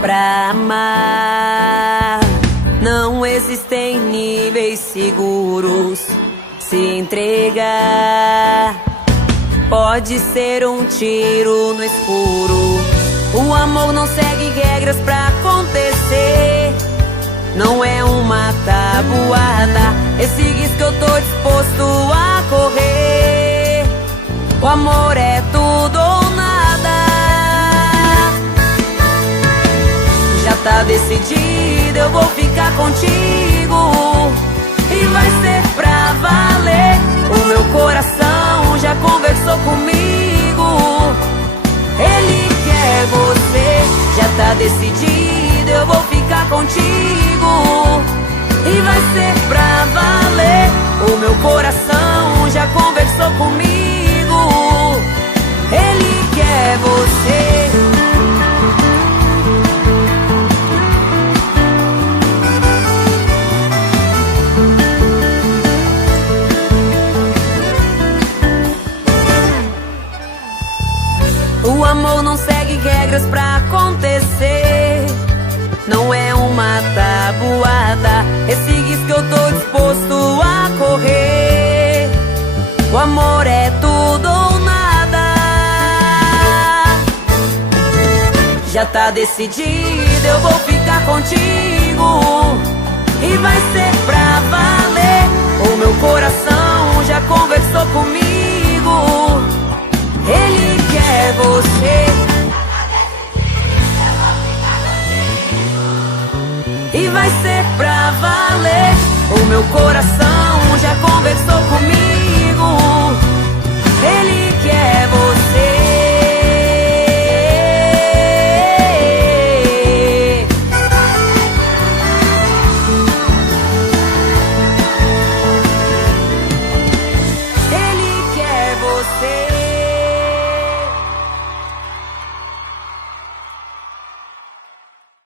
Pra amar não existem níveis seguros. Se entregar pode ser um tiro no escuro. O amor não segue regras pra acontecer. Não é uma tabuada esse risco que eu tô disposto a correr. O amor é tudo ou nada. Já tá decidido, eu vou ficar contigo e vai ser pra valer. O meu coração já conversou comigo, ele quer você. Já tá decidido, eu vou ficar contigo e vai ser pra valer. O meu coração já conversou comigo, ele quer você. O amor não segue regras pra acontecer. Não é uma tabuada esse risco que eu tô disposto a correr. O amor é tudo ou nada. Já tá decidido, eu vou ficar contigo e vai ser pra valer. O meu coração já conversou comigo, ele quer você. E vai ser pra valer. O meu coração já conversou